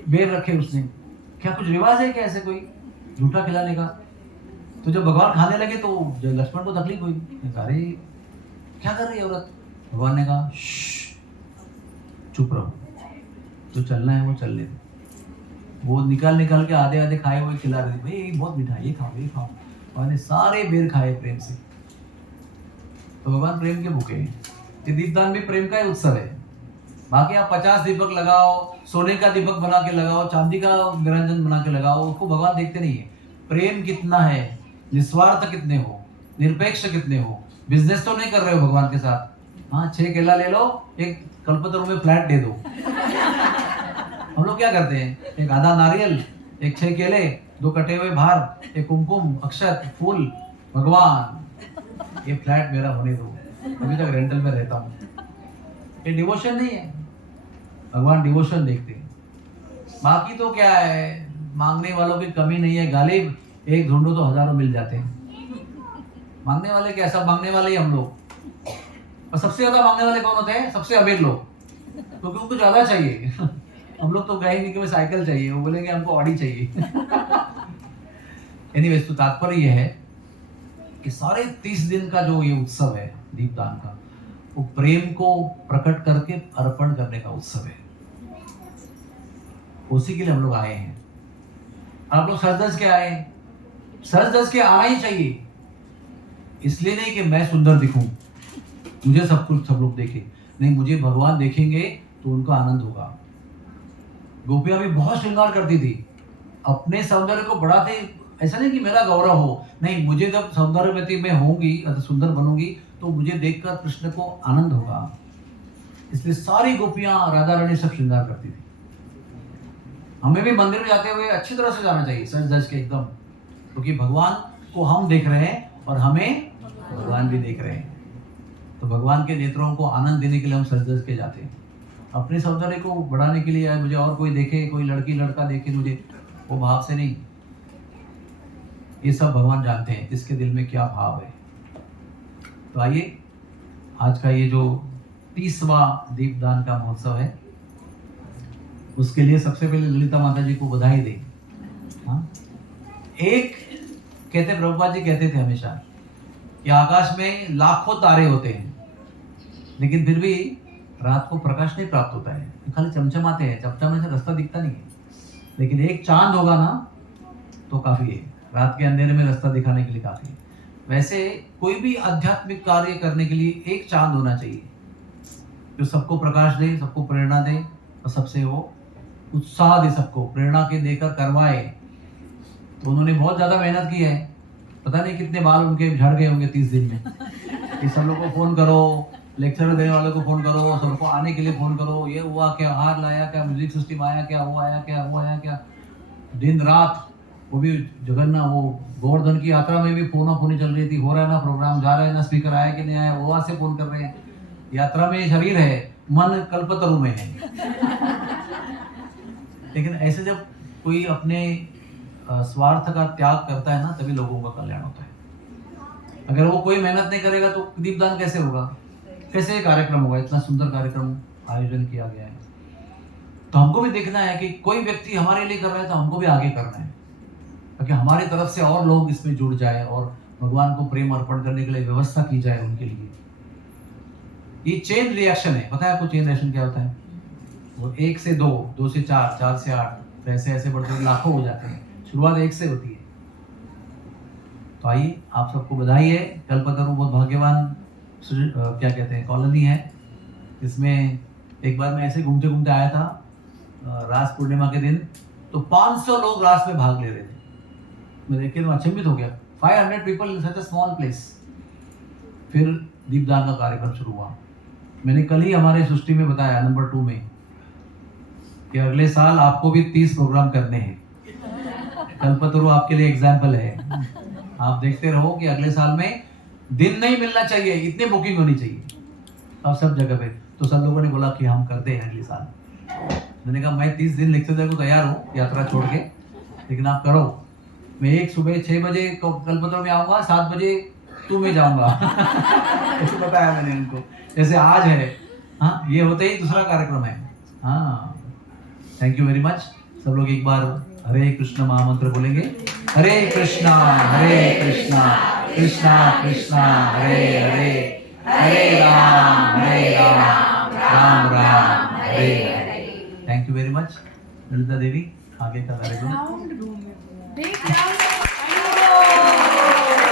बेर रखे उसने, क्या कुछ रिवाज है क्या ऐसे कोई झूठा खिलाने का। तो जब भगवान खाने लगे तो लक्ष्मण को तकलीफ हुई, अरे क्या कर रही है औरत। भगवान ने कहा चुप रहो, जो चलना है वो चल ले। वो निकाल के आधे आधे खाए हुए खिला रही थी, भाई बहुत मीठा, ये खाओ ये खाओ। भगवान ने सारे बेर खाए प्रेम से। तो भगवान प्रेम के भूखे हैं। ये दीपदान भी प्रेम का ही उत्सव है। बाकी आप 50 दीपक लगाओ, सोने का दीपक बना के लगाओ, चांदी का निरंजन बना के लगाओ, उसको भगवान देखते नहीं है। प्रेम कितना है, निस्वार्थ कितने हो, निरपेक्ष कितने हो, बिजनेस तो नहीं कर रहे हो भगवान के साथ। हाँ 6 केला ले लो, एक कल्पतरु में फ्लैट दे दो। हम लोग क्या करते हैं, एक आधा नारियल, एक 6 केले, 2 कटे हुए भार, एक कुमकुम, अक्षत, फूल, भगवान ये फ्लैट मेरा होने दो, अभी तक रेंटल में रहता हूँ। ये डिवोशन नहीं है। भगवान डिवोशन देखते हैं। बाकी तो क्या है, मांगने वालों की कमी नहीं है, गालिब एक ढूंढो तो हजारों मिल जाते हैं। मांगने वाले क्या, सब मांगने वाले ही हम लोग। और सबसे ज्यादा मांगने वाले कौन होते हैं, सबसे अमीर लोग, क्योंकि उनको ज्यादा चाहिए। हम लोग तो गए नहीं कि हमें साइकिल चाहिए, वो बोलेंगे हमको ऑडी चाहिए। एनीवेज, तो तात्पर्य यह है कि सारे 30 दिन का जो ये उत्सव है दीपदान का, वो प्रेम को प्रकट करके अर्पण करने का उत्सव है। उसी के लिए हम लोग आए हैं। आप लोग सज के आए, सज के आना ही चाहिए। इसलिए नहीं कि मैं सुंदर दिखूं, मुझे सब कुछ सब लोग देखें, नहीं, मुझे भगवान देखेंगे तो उनका आनंद होगा। गोपियां भी बहुत श्रृंगार करती थी, अपने सौंदर्य को बढ़ाते। ऐसा नहीं कि मेरा गौरव हो, नहीं, मुझे जब सौंदर्यवती में होंगी, सुंदर बनूंगी, तो मुझे देखकर कृष्ण को आनंद होगा। इसलिए सारी गोपियां, राधा रानी सब श्रृंगार करती थी। हमें भी मंदिर में जाते हुए अच्छी तरह से जाना चाहिए, सज धज के एकदम, क्योंकि भगवान को हम देख रहे हैं और हमें भगवान भी देख रहे हैं। तो भगवान के नेत्रों को आनंद देने के लिए हम सज धज के जाते हैं। अपने सौंदर्य को बढ़ाने के लिए, मुझे और कोई देखे, कोई लड़की लड़का देखे मुझे, वो भाव से नहीं। ये सब भगवान जानते हैं किसके दिल में क्या भाव है। तो आइए, आज का ये जो 30वां दीपदान का महोत्सव है, उसके लिए सबसे पहले ललिता माता जी को बधाई दें। हाँ, एक कहते, प्रभुपाद जी कहते थे हमेशा कि आकाश में लाखों तारे होते हैं, लेकिन फिर भी रात को प्रकाश नहीं प्राप्त होता है, खाली चमचमाते हैं, चमचमाने से रास्ता दिखता नहीं है। लेकिन एक चांद होगा ना तो काफी है, रात के अंधेरे में रास्ता दिखाने के लिए काफी है। वैसे कोई भी आध्यात्मिक कार्य करने के लिए एक चांद होना चाहिए, जो सबको प्रकाश दे, सबको प्रेरणा दे, और सबसे वो उत्साह दे, सबको प्रेरणा के देकर करवाए। तो उन्होंने बहुत ज्यादा मेहनत की है, पता नहीं कितने बाल उनके झड़ गए होंगे 30 दिन में। कि सब लोग को फोन करो, लेक्चर देने वालों को फोन करो, सबको आने के लिए फोन करो, ये हुआ क्या, हार लाया क्या, म्यूजिक सिस्टम आया क्या, वो आया क्या, वो आया क्या, दिन रात। वो भी जगन्नाथ, वो गोवर्धन की यात्रा में भी फोना फोनी चल रही थी, हो रहा है ना प्रोग्राम, जा रहा है ना, स्पीकर आया कि नहीं आया, वो वहां से फोन कर रहे हैं। यात्रा में शरीर है, मन कल्पतरु में है। लेकिन ऐसे जब कोई अपने स्वार्थ का त्याग करता है ना, तभी लोगों का कल्याण होता है। अगर वो कोई मेहनत नहीं करेगा तो दीपदान कैसे होगा, कैसे कार्यक्रम होगा। इतना सुंदर कार्यक्रम आयोजन किया गया है, तो हमको भी देखना है कि कोई व्यक्ति हमारे लिए कर रहा है तो हमको भी आगे करना है, ताकि हमारी तरफ से और लोग इसमें जुड़ जाए और भगवान को प्रेम अर्पण करने के लिए व्यवस्था की जाए उनके लिए। ये चेन रिएक्शन है। पता है आपको चेन रिएक्शन क्या होता है? वो 1 से 2, 2 से 4, 4 से 8, ऐसे ऐसे बढ़ते लाखों हो जाते हैं। शुरुआत 1 से होती है। तो आइए, आप सबको बधाई है। कल्पतरु बहुत भाग्यवान क्या कहते हैं कॉलोनी है। इसमें एक बार मैं ऐसे घूमते घूमते आया था रास पूर्णिमा के दिन, तो 500 लोग रास में भाग ले रहे थे। मैं देख के तो अचंभित हो गया, 500 people in such a small place. फिर दीपदान का कार्यक्रम शुरू हुआ। मैंने कल ही हमारे सृष्टि में बताया नंबर 2 में कि अगले साल आपको भी 30 प्रोग्राम करने हैं। कल्पतरु आपके लिए एग्जाम्पल है। आप देखते रहो कि अगले साल में दिन नहीं मिलना चाहिए, इतनी बुकिंग होनी चाहिए अब सब जगह पे। तो सब लोगों ने बोला कि हम करते हैं अगले साल। मैंने कहा मैं 30 दिन लिखते को तैयार हूँ यात्रा छोड़ के, लेकिन आप करो। मैं एक सुबह 6 बजे कल्पतरु में आऊंगा, 7 बजे तू में जाऊंगा। ऐसे बताया मैंने उनको, जैसे आज है। हाँ, ये होते ही दूसरा कार्यक्रम है। हाँ, थैंक यू वेरी मच। सब लोग एक बार हरे कृष्ण महामंत्र बोलेंगे। Hare Krishna Krishna Krishna Hare Hare, Hare Ram Ram Ram Hare Hare. Thank you very much. Lalita Devi, आगे का कार्यक्रम। Big round of